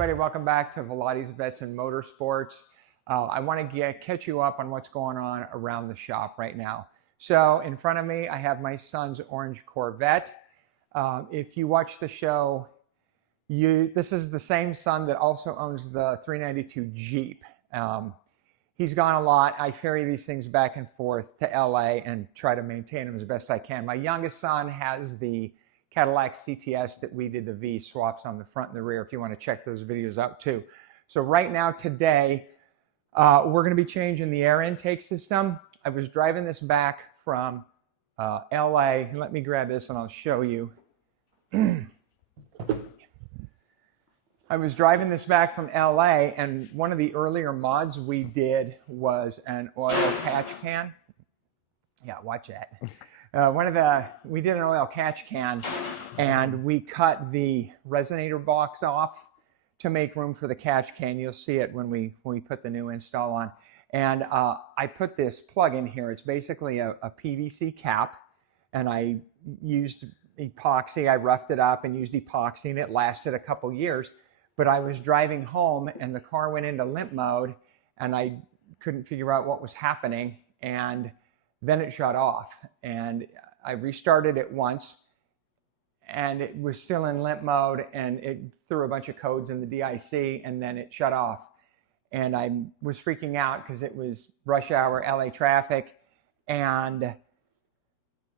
everybody, welcome back to Velati's Vets and Motorsports. I want to catch you up on what's going on around the shop right now. So in front of me, I have my son's orange Corvette. If you watch the show, this is the same son that also owns the 392 Jeep. He's gone a lot. I ferry these things back and forth to LA and try to maintain them as best I can. My youngest son has the Cadillac CTS that we did the V swaps on the front and the rear, if you want to check those videos out too. So right now, today, we're going to be changing the air intake system. I was driving this back from LA. Let me grab this and I'll show you. I was driving this back from LA, and one of the earlier mods we did was an oil catch can. Yeah, watch that. We did an oil catch can, and we cut the resonator box off to make room for the catch can. You'll see it when we put the new install on. And I put this plug in here. It's basically a PVC cap, and I used epoxy. I roughed it up and used epoxy, and it lasted a couple years. But I was driving home, and the car went into limp mode, and I couldn't figure out what was happening, and then it shut off. And I restarted it once, and it was still in limp mode, and it threw a bunch of codes in the DIC, and then it shut off. And I was freaking out because it was rush hour LA traffic, and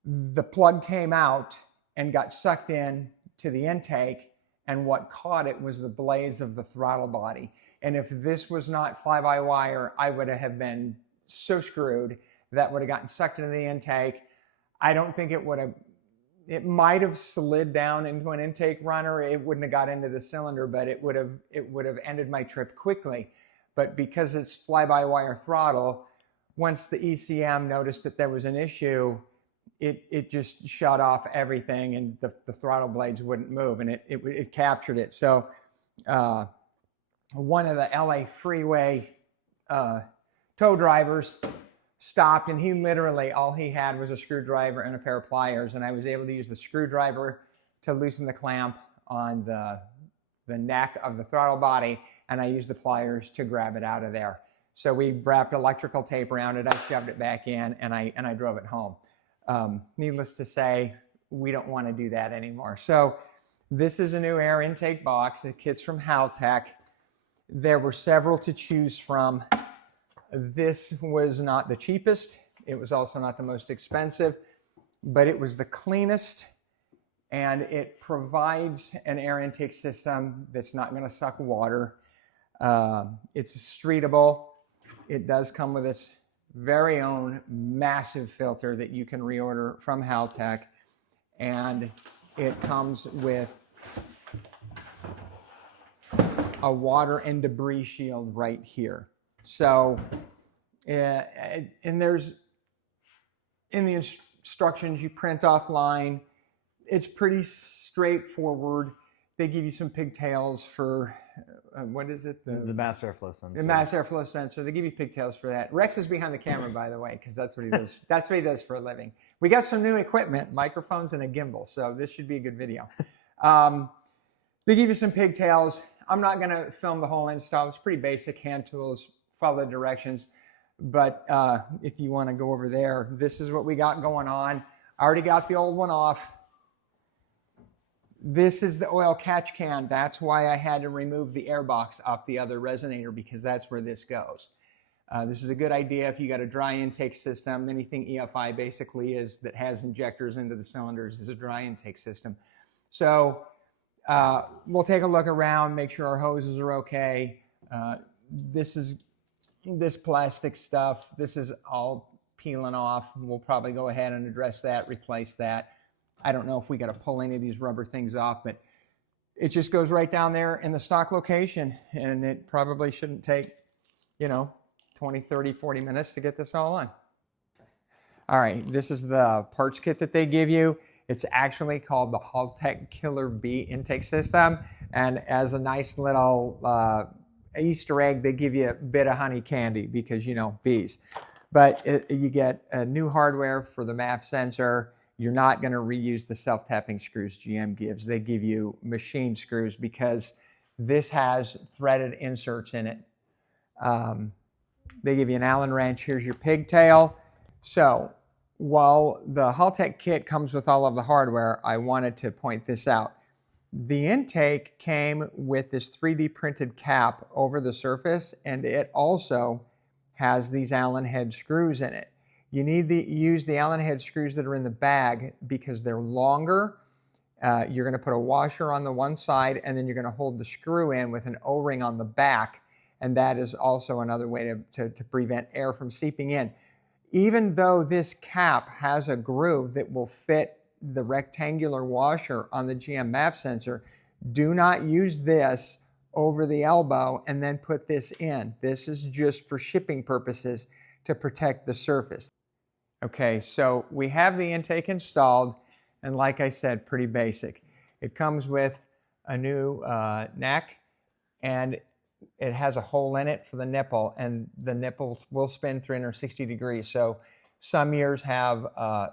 the plug came out and got sucked in to the intake, and what caught it was the blades of the throttle body. And if this was not fly-by-wire, I would have been so screwed. That would have gotten sucked into the intake. I don't think it would have, it might have slid down into an intake runner. It wouldn't have got into the cylinder, but it would have ended my trip quickly. But because it's fly-by-wire throttle, once the ECM noticed that there was an issue, it just shut off everything, and the throttle blades wouldn't move, and it captured it. So one of the LA freeway tow drivers stopped, and he literally, all he had was a screwdriver and a pair of pliers, and I was able to use the screwdriver to loosen the clamp on the neck of the throttle body, and I used the pliers to grab it out of there. So we wrapped electrical tape around it, I shoved it back in, and I drove it home. Needless to say, we don't want to do that anymore. So this is a new air intake box. The kit's from Halltech. There were several to choose from. This was not the cheapest. It was also not the most expensive, but it was the cleanest, and it provides an air intake system that's not going to suck water. It's streetable. It does come with its very own massive filter that you can reorder from Halltech, and it comes with a water and debris shield right here. So, and there's, in the instructions you print offline, it's pretty straightforward. They give you some pigtails for, what is it? The mass airflow sensor. The mass airflow sensor. They give you pigtails for that. Rex is behind the camera, by the way, because that's what he does. That's what he does for a living. We got some new equipment, microphones and a gimbal, so this should be a good video. They give you some pigtails. I'm not going to film the whole install. It's pretty basic hand tools. Follow the directions. But if you want to go over there, this is what we got going on. I already got the old one off. This is the oil catch can. That's why I had to remove the air box off the other resonator, because that's where this goes. This is a good idea if you got a dry intake system. Anything EFI basically is that has injectors into the cylinders is a dry intake system. So we'll take a look around, make sure our hoses are okay. This plastic stuff, this is all peeling off. We'll probably go ahead and address that, replace that. I don't know if we got to pull any of these rubber things off, but it just goes right down there in the stock location, and it probably shouldn't take, 20, 30, 40 minutes to get this all on. All right, this is the parts kit that they give you. It's actually called the Halltech Killer Bee intake system, and as a nice little Easter egg, they give you a bit of honey candy because, bees. But you get new hardware for the MAF sensor. You're not going to reuse the self-tapping screws GM gives. They give you machine screws because This has threaded inserts in it. They give you an Allen wrench. Here's your pigtail. So while the Halltech kit comes with all of the hardware, I wanted to point this out. The intake came with this 3D printed cap over the surface, and it also has these Allen head screws in it. You need to use the Allen head screws that are in the bag because they're longer. You're going to put a washer on the one side, and then you're going to hold the screw in with an O-ring on the back, and that is also another way to prevent air from seeping in. Even though this cap has a groove that will fit the rectangular washer on the GM MAP sensor, do not use this over the elbow and then put this in. This is just for shipping purposes to protect the surface. Okay, so we have the intake installed, and like I said, pretty basic. It comes with a new neck, and it has a hole in it for the nipple, and the nipples will spin 360 degrees. So some years have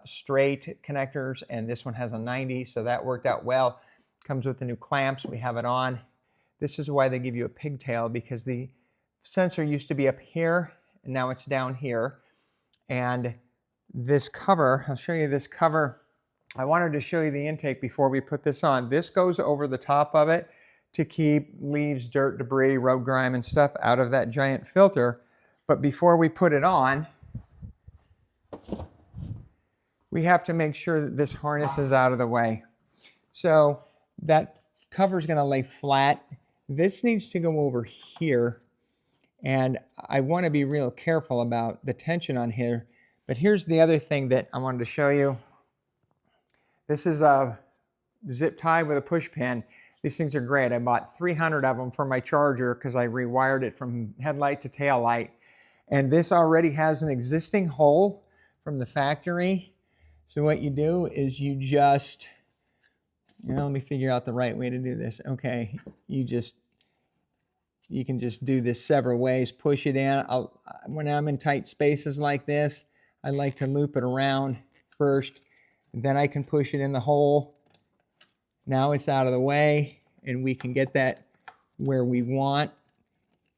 straight connectors, and this one has a 90, so that worked out well. Comes with the new clamps. We have it on. This is why they give you a pigtail, because the sensor used to be up here, and now it's down here. And this cover, I'll show you this cover. I wanted to show you the intake before we put this on. This goes over the top of it to keep leaves, dirt, debris, road grime, and stuff out of that giant filter. But before we put it on, we have to make sure that this harness is out of the way. So that cover is going to lay flat. This needs to go over here, and I want to be real careful about the tension on here. But here's the other thing that I wanted to show you. This is a zip tie with a push pin. These things are great. I bought 300 of them for my Charger because I rewired it from headlight to tail light. And this already has an existing hole from the factory. So what you do is you just, let me figure out the right way to do this. Okay, you can just do this several ways. Push it in. When I'm in tight spaces like this, I like to loop it around first. Then I can push it in the hole. Now it's out of the way, and we can get that where we want.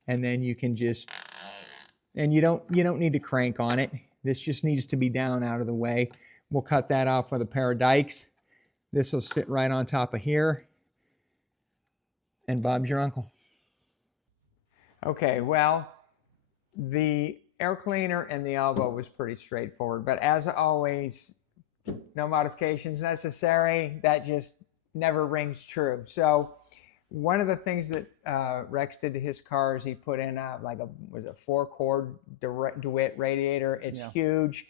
And then you can just, and you don't need to crank on it. This just needs to be down out of the way. We'll cut that off with a pair of dikes. This will sit right on top of here. And Bob's your uncle. Okay, well, the air cleaner and the elbow was pretty straightforward. But as always, no modifications necessary. That just never rings true. So one of the things that Rex did to his car is he put in a 4-cord DeWitt radiator. It's huge.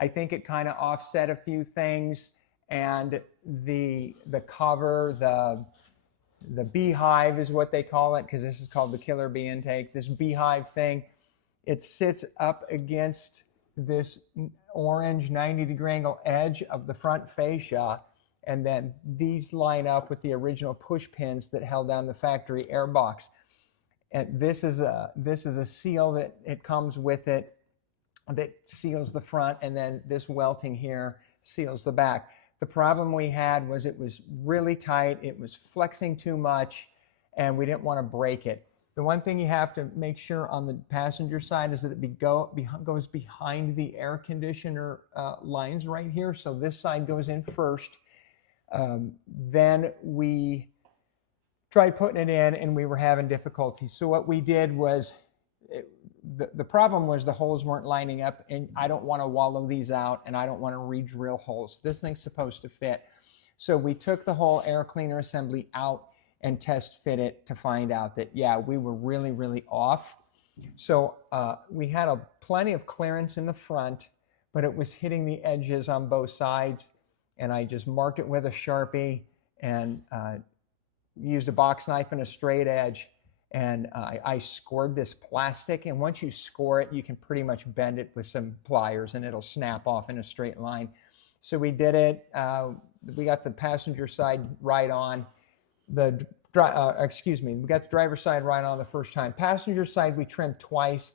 I think it kind of offset a few things, and the cover, the beehive is what they call it, because this is called the Killer Bee intake. This beehive thing, it sits up against this orange 90-degree angle edge of the front fascia, and then these line up with the original push pins that held down the factory air box. And this is a seal that it comes with it that seals the front, and then this welting here seals the back. The problem we had was it was really tight, it was flexing too much, and we didn't want to break it. The one thing you have to make sure on the passenger side is that it goes behind the air conditioner lines right here. So this side goes in first. Then we tried putting it in, and we were having difficulties. So what we did was, the problem was the holes weren't lining up, and I don't want to wallow these out, and I don't want to re-drill holes. This thing's supposed to fit. So we took the whole air cleaner assembly out and test fit it to find out that, yeah, we were really, really off. So we had plenty of clearance in the front, but it was hitting the edges on both sides. And I just marked it with a Sharpie and used a box knife and a straight edge. And I scored this plastic. And once you score it, you can pretty much bend it with some pliers, and it'll snap off in a straight line. So we did it. We got the passenger side right on. We got the driver's side right on the first time. Passenger side, we trimmed twice.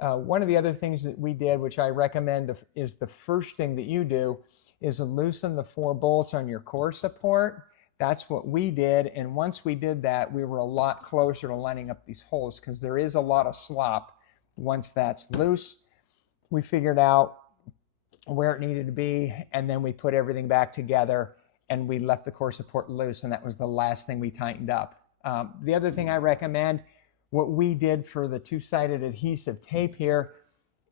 One of the other things that we did, which I recommend, is the first thing that you do is loosen the 4 bolts on your core support. That's what we did, and once we did that, we were a lot closer to lining up these holes because there is a lot of slop once that's loose. We figured out where it needed to be, and then we put everything back together, and we left the core support loose, and that was the last thing we tightened up. The other thing I recommend, what we did for the two-sided adhesive tape here,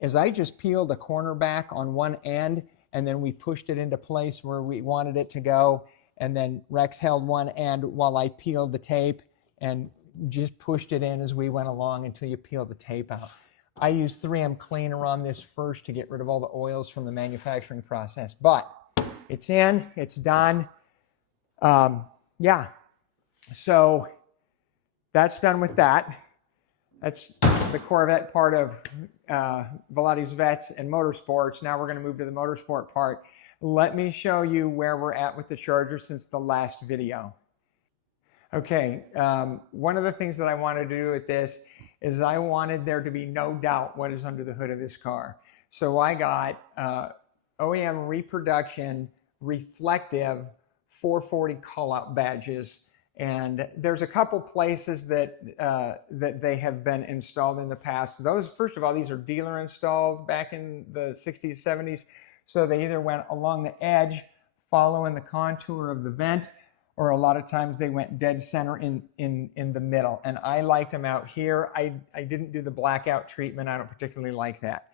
is I just peeled a corner back on one end, and then we pushed it into place where we wanted it to go, and then Rex held one end while I peeled the tape and just pushed it in as we went along until you peel the tape out. I used 3M cleaner on this first to get rid of all the oils from the manufacturing process, but it's in, it's done. Yeah, so that's done with that. That's the Corvette part of Velati's Vets and Motorsports. Now we're going to move to the motorsport part. Let me show you where we're at with the Charger since the last video. Okay, one of the things that I wanted to do with this is I wanted there to be no doubt what is under the hood of this car. So I got OEM reproduction reflective 440 call-out badges, and there's a couple places that that they have been installed in the past. Those, first of all, these are dealer installed back in the 60s, 70s. So they either went along the edge, following the contour of the vent, or a lot of times they went dead center in the middle. And I liked them out here. I didn't do the blackout treatment. I don't particularly like that.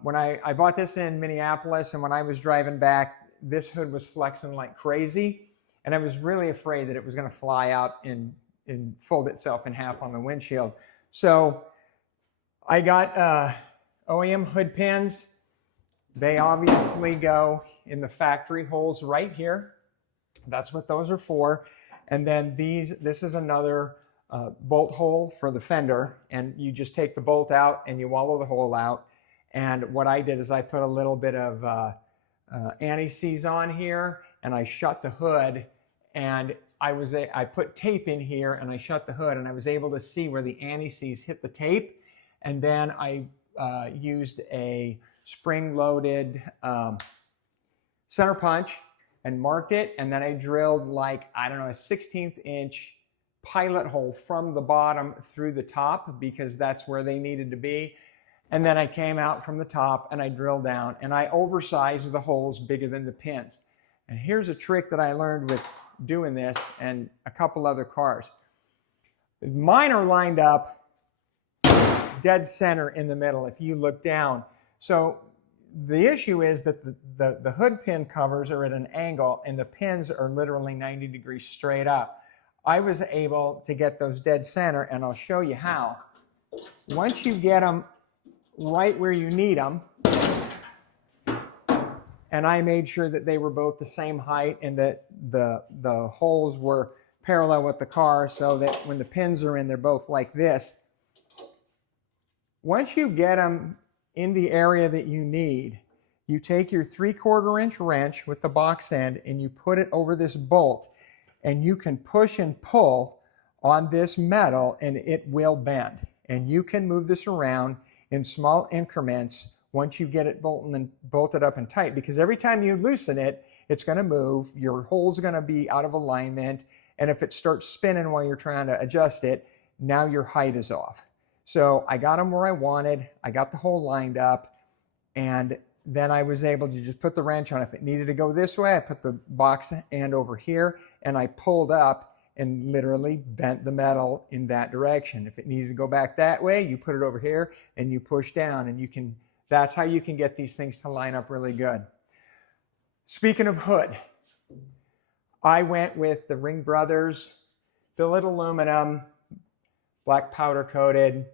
When I bought this in Minneapolis, and when I was driving back, this hood was flexing like crazy. And I was really afraid that it was going to fly out and fold itself in half on the windshield. So I got OEM hood pins. They obviously go in the factory holes right here. That's what those are for. And then this is another bolt hole for the fender, and you just take the bolt out and you wallow the hole out. And what I did is I put a little bit of anti-seize on here, and I shut the hood, and I put tape in here, and I shut the hood, and I was able to see where the anti-seize hit the tape. And then I used a spring-loaded center punch and marked it, and then I drilled like, I don't know, a 16th inch pilot hole from the bottom through the top because that's where they needed to be. And then I came out from the top and I drilled down, and I oversized the holes bigger than the pins. And here's a trick that I learned with doing this and a couple other cars. Mine are lined up dead center in the middle if you look down. So the issue is that the hood pin covers are at an angle and the pins are literally 90 degrees straight up. I was able to get those dead center, and I'll show you how. Once you get them right where you need them, and I made sure that they were both the same height and that the holes were parallel with the car so that when the pins are in, they're both like this. Once you get them in the area that you need, you take your 3/4 inch wrench with the box end and you put it over this bolt, and you can push and pull on this metal and it will bend. And you can move this around in small increments once you get it bolted up and tight, because every time you loosen it, it's going to move, your hole's going to be out of alignment, and if it starts spinning while you're trying to adjust it, now your height is off. So I got them where I wanted, I got the hole lined up, and then I was able to just put the wrench on. If it needed to go this way, I put the box end over here, and I pulled up and literally bent the metal in that direction. If it needed to go back that way, you put it over here and you push down, and you can, that's how you can get these things to line up really good. Speaking of hood, I went with the Ring Brothers billet aluminum, black powder coated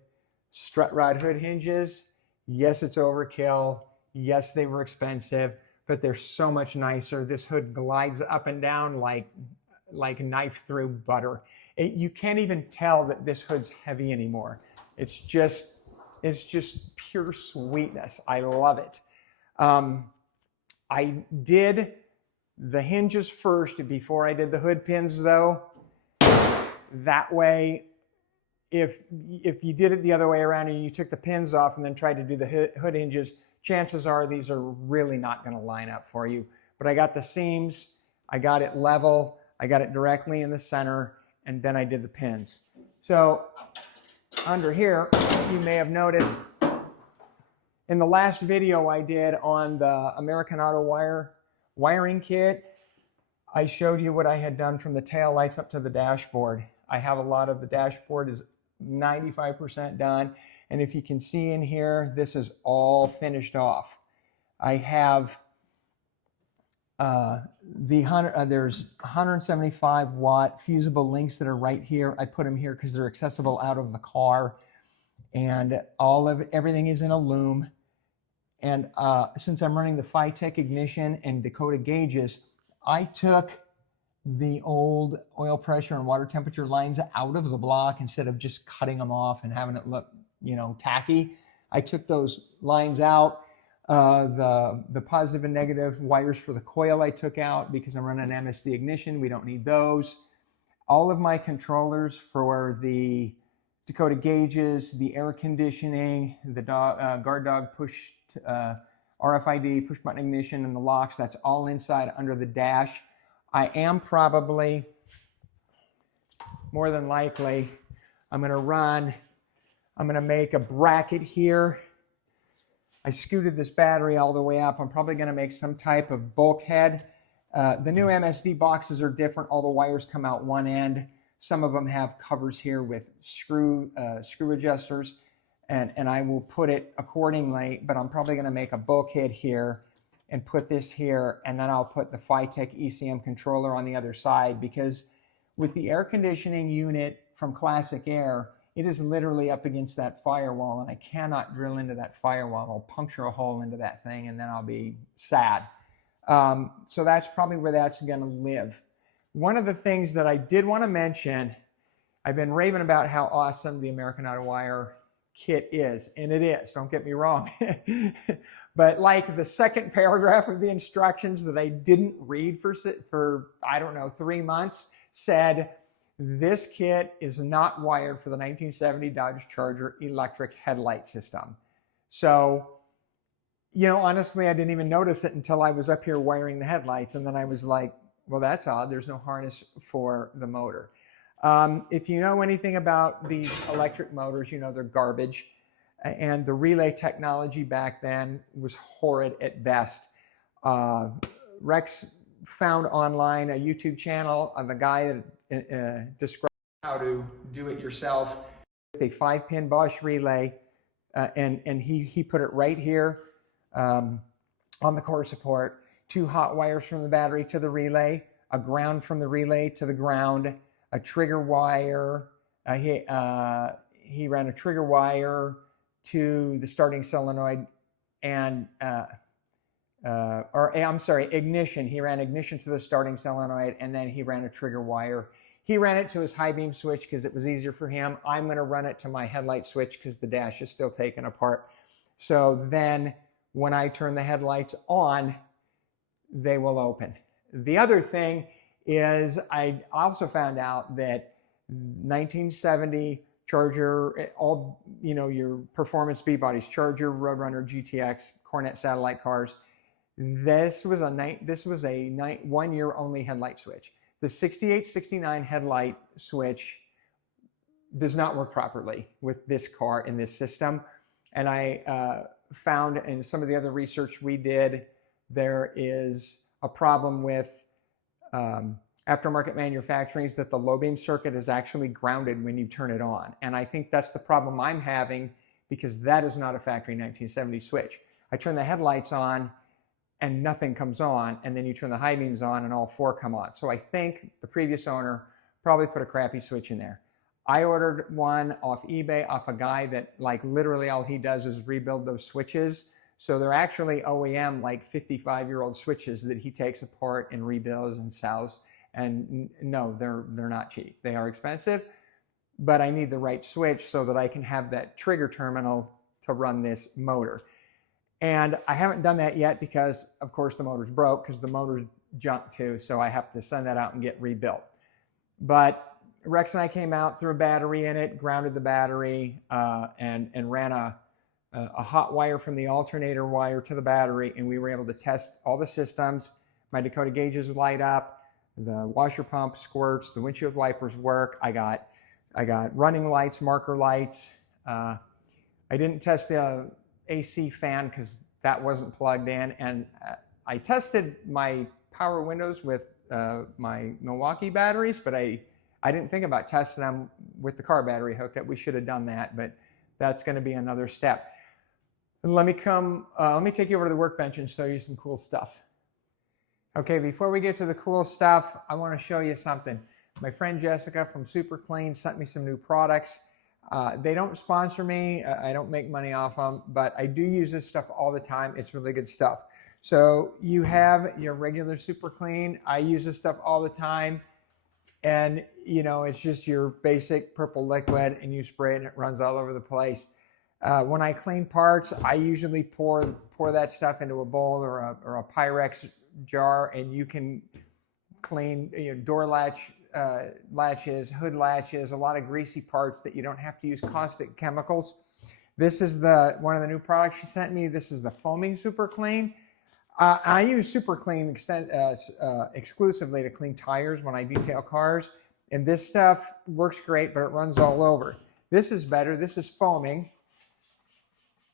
strut rod hood hinges. Yes, it's overkill. Yes, they were expensive, but they're so much nicer. This hood glides up and down like knife through butter. You can't even tell that this hood's heavy anymore. It's just pure sweetness. I love it. I did the hinges first before I did the hood pins though. That way, if you did it the other way around and you took the pins off and then tried to do the hood hinges, chances are these are really not going to line up for you. But I got the seams, I got it level, I got it directly in the center, and then I did the pins. So under here, you may have noticed in the last video I did on the American Auto wiring kit, I showed you what I had done from the tail lights up to the dashboard. I have a lot of the dashboard is 95% done. And if you can see in here, this is all finished off. I have there's 175 watt fusible links that are right here. I put them here because they're accessible out of the car. And everything is in a loom. And since I'm running the Halltech ignition and Dakota gauges, I took the old oil pressure and water temperature lines out of the block instead of just cutting them off and having it look, tacky. I took those lines out. The positive and negative wires for the coil I took out because I'm running an MSD ignition. We don't need those. All of my controllers for the Dakota gauges, the air conditioning, the guard dog push RFID, push button ignition, and the locks, that's all inside under the dash. I am probably, more than likely, I'm going to make a bracket here. I scooted this battery all the way up. I'm probably going to make some type of bulkhead. The new MSD boxes are different. All the wires come out one end. Some of them have covers here with screw adjusters, and I will put it accordingly, but I'm probably going to make a bulkhead here and put this here, and then I'll put the Halltech ECM controller on the other side, because with the air conditioning unit from Classic Air, it is literally up against that firewall, and I cannot drill into that firewall. I'll puncture a hole into that thing, and then I'll be sad. So that's probably where that's going to live. One of the things that I did want to mention, I've been raving about how awesome the American Auto Wire kit is, and it is, don't get me wrong. But like the second paragraph of the instructions that I didn't read for I don't know, 3 months said, this kit is not wired for the 1970 Dodge Charger electric headlight system. So, honestly, I didn't even notice it until I was up here wiring the headlights, and then I was like, well, that's odd. There's no harness for the motor. If you know anything about these electric motors, they're garbage. And the relay technology back then was horrid at best. Rex found online a YouTube channel of a guy that described how to do it yourself with a 5-pin Bosch relay. And he put it right here on the core support. 2 hot wires from the battery to the relay, a ground from the relay to the ground, a trigger wire. He ran a trigger wire to the starting solenoid and, ignition. He ran ignition to the starting solenoid, and then he ran a trigger wire. He ran it to his high beam switch because it was easier for him. I'm going to run it to my headlight switch because the dash is still taken apart. So then when I turn the headlights on, they will open. The other thing is I also found out that 1970 Charger, all, your performance B bodies, Charger, Roadrunner, GTX, Cornet satellite cars, this was a 1 year only headlight switch. The 6869 headlight switch does not work properly with this car in this system. And I found in some of the other research we did, there is a problem with aftermarket manufacturings that the low beam circuit is actually grounded when you turn it on. And I think that's the problem I'm having, because that is not a factory 1970 switch. I turn the headlights on and nothing comes on, and then you turn the high beams on and all 4 come on. So I think the previous owner probably put a crappy switch in there. I ordered one off eBay off a guy that literally all he does is rebuild those switches. So they're actually OEM 55-year-old switches that he takes apart and rebuilds and sells. And no, they're not cheap. They are expensive, but I need the right switch so that I can have that trigger terminal to run this motor. And I haven't done that yet because, of course, the motor's broke because the motor's junk too. So I have to send that out and get rebuilt. But Rex and I came out, threw a battery in it, grounded the battery, and ran a hot wire from the alternator wire to the battery, and we were able to test all the systems. My Dakota gauges would light up. washer pump squirts, the windshield wipers work. I got running lights, marker lights. I didn't test the AC fan because that wasn't plugged in, and I tested my power windows with my Milwaukee batteries, but I didn't think about testing them with the car battery hooked up. We should have done that, but that's going to be another step. And let me take you over to the workbench and show you some cool stuff. Okay, before we get to the cool stuff, I want to show you something. My friend Jessica from Super Clean sent me some new products. They don't sponsor me. I don't make money off them, but I do use this stuff all the time. It's really good stuff. So you have your regular Super Clean. I use this stuff all the time. And, you know, it's just your basic purple liquid, and you spray it and it runs all over the place. When I clean parts, I usually pour that stuff into a bowl or a Pyrex jar, and you can clean door latches, hood latches, a lot of greasy parts that you don't have to use caustic chemicals. This is one of the new products she sent me. This is the foaming Super Clean. I use Super Clean exclusively to clean tires when I detail cars, and this stuff works great, but it runs all over. This is better. This is foaming,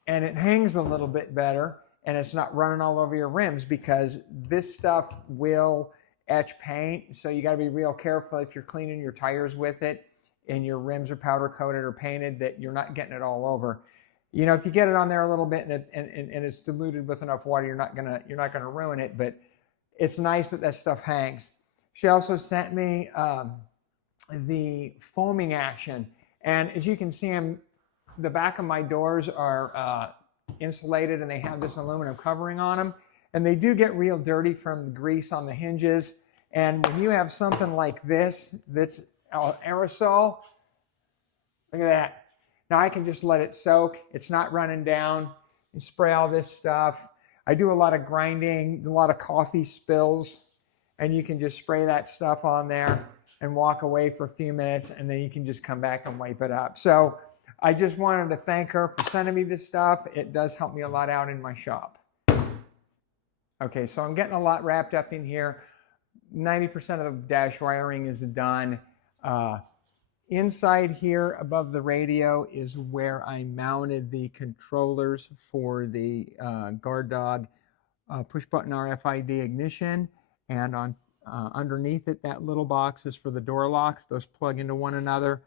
and it hangs a little bit better, and it's not running all over your rims because this stuff will etch paint, so you got to be real careful if you're cleaning your tires with it and your rims are powder coated or painted that you're not getting it all over. You know, if you get it on there a little bit and it's diluted with enough water, you're not gonna ruin it, but it's nice that stuff hangs. She also sent me the foaming action, and as you can see, the back of my doors are insulated, and they have this aluminum covering on them, and they do get real dirty from the grease on the hinges. And when you have something like this that's aerosol, look at that. Now I can just let it soak. It's not running down. You spray all this stuff. I do a lot of grinding, a lot of coffee spills, and you can just spray that stuff on there and walk away for a few minutes, and then you can just come back and wipe it up. So I just wanted to thank her for sending me this stuff. It does help me a lot out in my shop. Okay, so I'm getting a lot wrapped up in here. 90% of the dash wiring is done. Inside here above the radio is where I mounted the controllers for the guard dog push button RFID ignition, and on underneath it, that little box is for the door locks. Those plug into one another.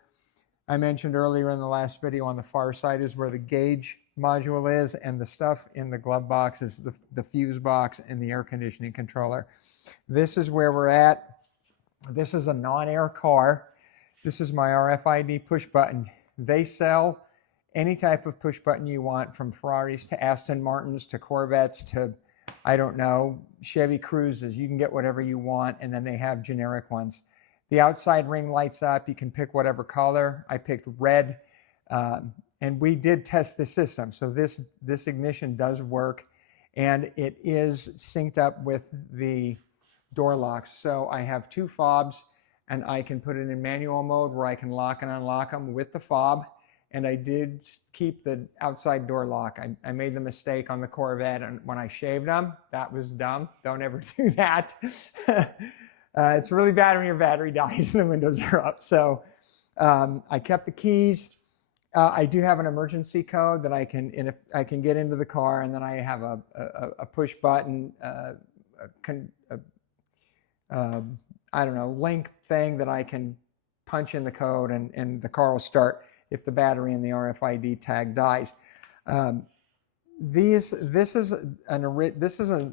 I mentioned earlier in the last video on the far side is where the gauge module is, and the stuff in the glove box is the fuse box and the air conditioning controller. This is where we're at. This is a non-air car. This is my RFID push button. They sell any type of push button you want, from Ferraris to Aston Martins to Corvettes to, I don't know, Chevy Cruzes. You can get whatever you want, and then they have generic ones. The outside ring lights up. You can pick whatever color. I picked red, and we did test the system. So this ignition does work, and it is synced up with the door locks. So I have two fobs, and I can put it in manual mode where I can lock and unlock them with the fob. And I did keep the outside door lock. I made the mistake on the Corvette, and when I shaved them, that was dumb. Don't ever do that. It's really bad when your battery dies and the windows are up. So I kept the keys. I do have an emergency code that I can get into the car, and then I have a push button, I don't know, link thing that I can punch in the code, and the car will start if the battery in the RFID tag dies. This is a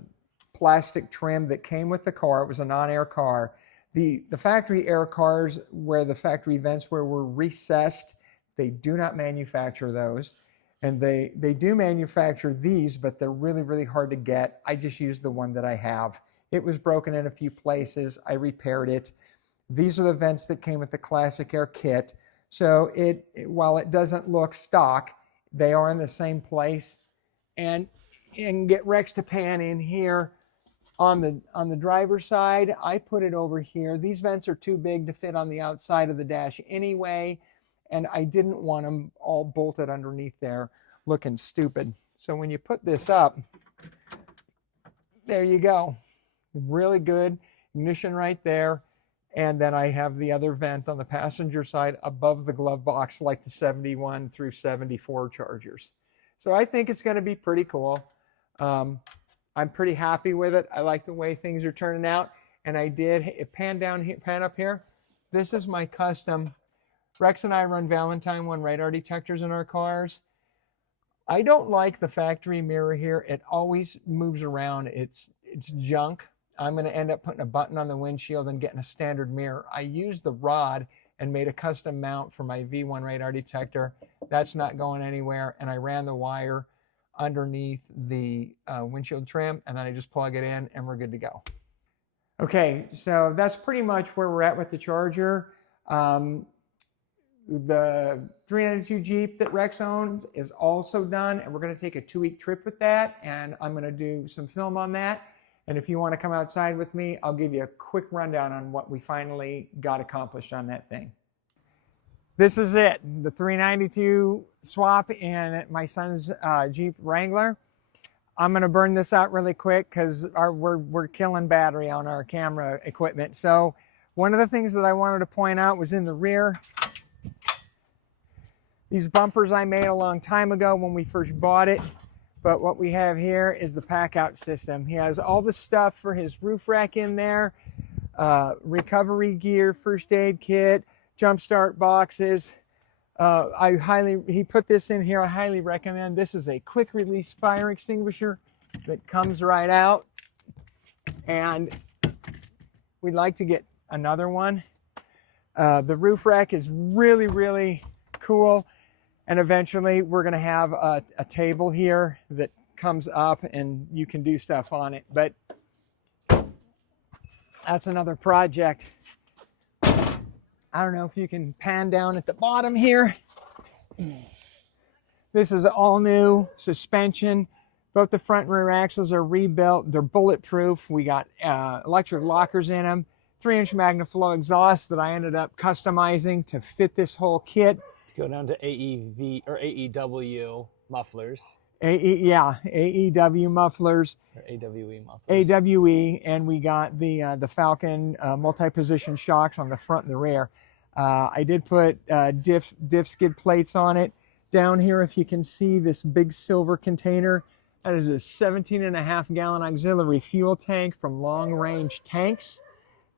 plastic trim that came with the car. It was a non-air car. The factory air cars where the factory vents were recessed, they do not manufacture those. And they do manufacture these, but they're really, really hard to get. I just used the one that I have. It was broken in a few places. I repaired it. These are the vents that came with the Classic Air kit. So while it doesn't look stock, they are in the same place. And get Rex to pan in here on the driver's side. I put it over here. These vents are too big to fit on the outside of the dash anyway, and I didn't want them all bolted underneath there looking stupid. So when you put this up, there you go. Really good. ignition right there. And then I have the other vent on the passenger side above the glove box, like the 71 through 74 Chargers. So I think it's going to be pretty cool. I'm pretty happy with it. I like the way things are turning out. And I did pan up here. This is my custom. Rex and I run Valentine 1 radar detectors in our cars. I don't like the factory mirror here. It always moves around. It's junk. I'm going to end up putting a button on the windshield and getting a standard mirror. I used the rod and made a custom mount for my V1 radar detector. That's not going anywhere. And I ran the wire underneath the windshield trim, and then I just plug it in and we're good to go. Okay, so that's pretty much where we're at with the Charger. The 392 Jeep that Rex owns is also done, and we're going to take a 2-week trip with that, and I'm going to do some film on that. And if you want to come outside with me, I'll give you a quick rundown on what we finally got accomplished on that thing. This is it, the 392 swap in my son's Jeep Wrangler. I'm going to burn this out really quick because we're killing battery on our camera equipment. So one of the things that I wanted to point out was in the rear. These bumpers I made a long time ago when we first bought it. But what we have here is the pack out system. He has all the stuff for his roof rack in there, recovery gear, first aid kit, jump start boxes. He put this in here. I highly recommend. This is a quick release fire extinguisher that comes right out. And we'd like to get another one. The roof rack is really, really cool. And eventually we're going to have a table here that comes up and you can do stuff on it. But that's another project. I don't know if you can pan down at the bottom here. This is all new suspension. Both the front and rear axles are rebuilt. They're bulletproof. We got electric lockers in them. 3-inch MagnaFlow exhaust that I ended up customizing to fit this whole kit. Go down to AEV or AEW mufflers. AEW mufflers. Or AWE mufflers. AWE, and we got the Falcon multi-position shocks on the front and the rear. I did put diff skid plates on it. Down here, if you can see this big silver container, that is a 17.5 gallon auxiliary fuel tank from Long Range Tanks.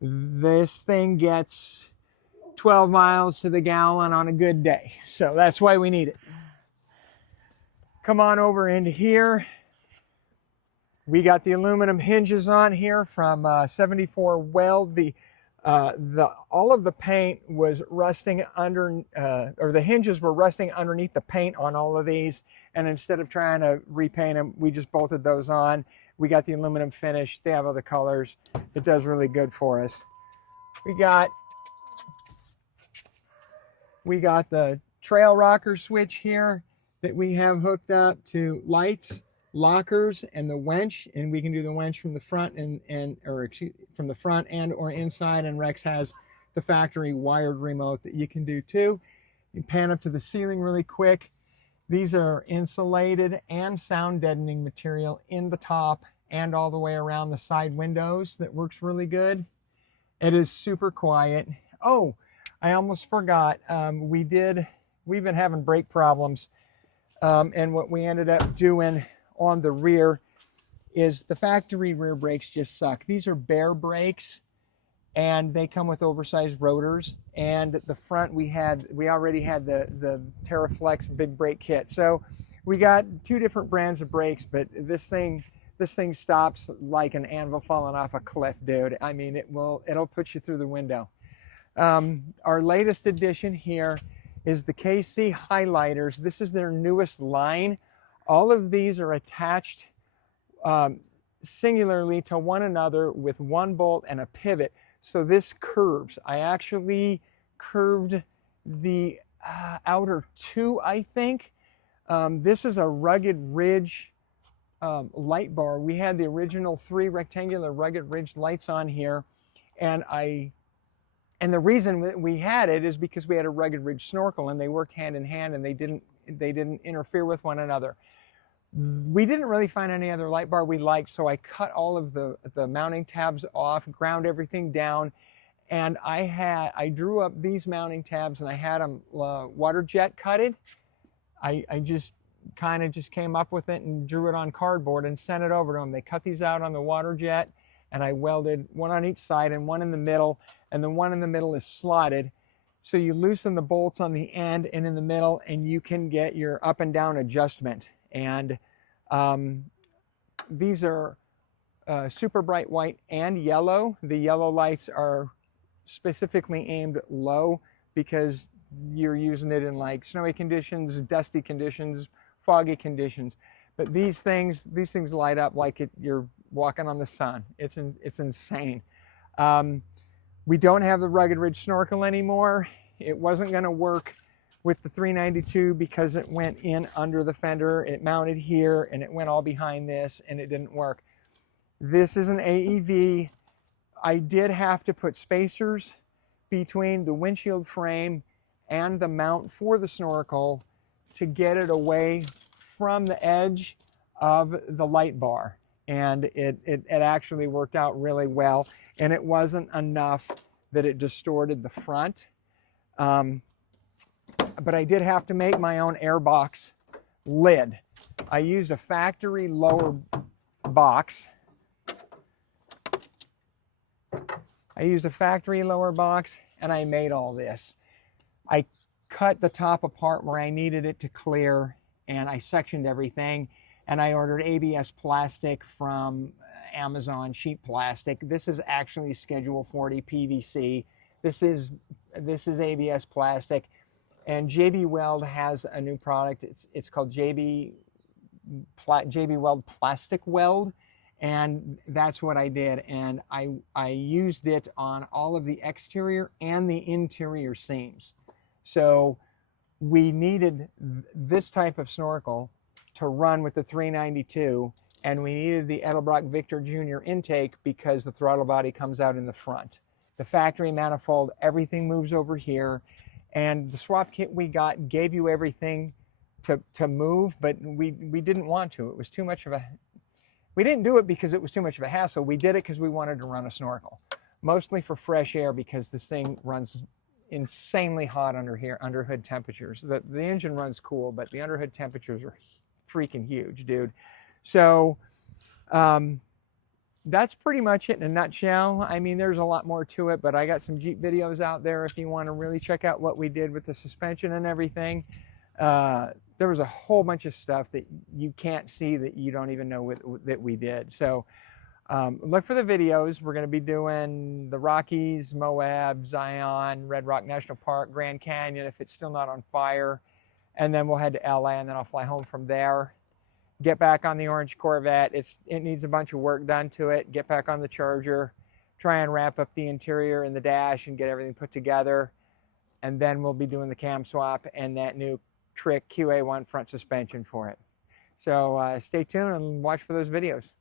This thing gets 12 miles to the gallon on a good day. So that's why we need it. Come on over into here. We got the aluminum hinges on here from 74 Weld. All of the paint was rusting under, or the hinges were rusting underneath the paint on all of these. And instead of trying to repaint them, we just bolted those on. We got the aluminum finish. They have other colors. It does really good for us. We got the trail rocker switch here that we have hooked up to lights, lockers, and the winch, and we can do the winch from the front from the front and or inside. And Rex has the factory wired remote that you can do too. You pan up to the ceiling really quick. These are insulated and sound deadening material in the top and all the way around the side windows. That works really good. It is super quiet. Oh, I almost forgot. We've been having brake problems, and what we ended up doing on the rear is the factory rear brakes just suck. These are bare brakes, and they come with oversized rotors. And the front, we already had the TerraFlex big brake kit. So we got 2 different brands of brakes, but this thing stops like an anvil falling off a cliff, dude. I mean, it'll put you through the window. Our latest addition here is the KC highlighters. This is their newest line. All of these are attached singularly to one another with one bolt and a pivot. So this curves. I actually curved the outer 2, I think. This is a Rugged Ridge light bar. We had the original 3 rectangular Rugged Ridge lights on here, and the reason we had it is because we had a Rugged Ridge snorkel, and they worked hand in hand, and they didn't interfere with one another. We didn't really find any other light bar we liked, so I cut all of the mounting tabs off, ground everything down, and I drew up these mounting tabs and I had them water jet cutted. I just kind of just came up with it and drew it on cardboard and sent it over to them. They cut these out on the water jet, and I welded one on each side and one in the middle, and the one in the middle is slotted. So you loosen the bolts on the end and in the middle, and you can get your up and down adjustment. And these are super bright white and yellow. The yellow lights are specifically aimed low because you're using it in like snowy conditions, dusty conditions, foggy conditions. But these things light up like you're walking on the sun. It's insane. We don't have the Rugged Ridge snorkel anymore. It wasn't going to work with the 392 because it went in under the fender. It mounted here and it went all behind this and it didn't work. This is an AEV. I did have to put spacers between the windshield frame and the mount for the snorkel to get it away from the edge of the light bar. And it actually worked out really well. And it wasn't enough that it distorted the front. But I did have to make my own airbox lid. I used a factory lower box. And I made all this. I cut the top apart where I needed it to clear, and I sectioned everything, and I ordered ABS plastic from Amazon, sheet plastic. This is actually Schedule 40 PVC. This is ABS plastic, and JB Weld has a new product. It's called JB Weld Plastic Weld, and that's what I did. And I used it on all of the exterior and the interior seams. So we needed this type of snorkel to run with the 392, and we needed the Edelbrock Victor Jr. intake because the throttle body comes out in the front. The factory manifold, everything moves over here, and the swap kit we got gave you everything to move, but we didn't want to. It was too much of a... We didn't do it because it was too much of a hassle. We did it because we wanted to run a snorkel, mostly for fresh air because this thing runs insanely hot under here, under hood temperatures. The engine runs cool, but the under hood temperatures are freaking huge, dude. So that's pretty much it in a nutshell. I mean, there's a lot more to it, but I got some Jeep videos out there if you want to really check out what we did with the suspension and everything. There was a whole bunch of stuff that you can't see that you don't even know that we did. So look for the videos. We're going to be doing the Rockies, Moab, Zion, Red Rock National Park, Grand Canyon if it's still not on fire. And then we'll head to LA, and then I'll fly home from there. Get back on the Orange Corvette. It needs a bunch of work done to it. Get back on the Charger. Try and wrap up the interior and the dash and get everything put together. And then we'll be doing the cam swap and that new Trick QA1 front suspension for it. So stay tuned and watch for those videos.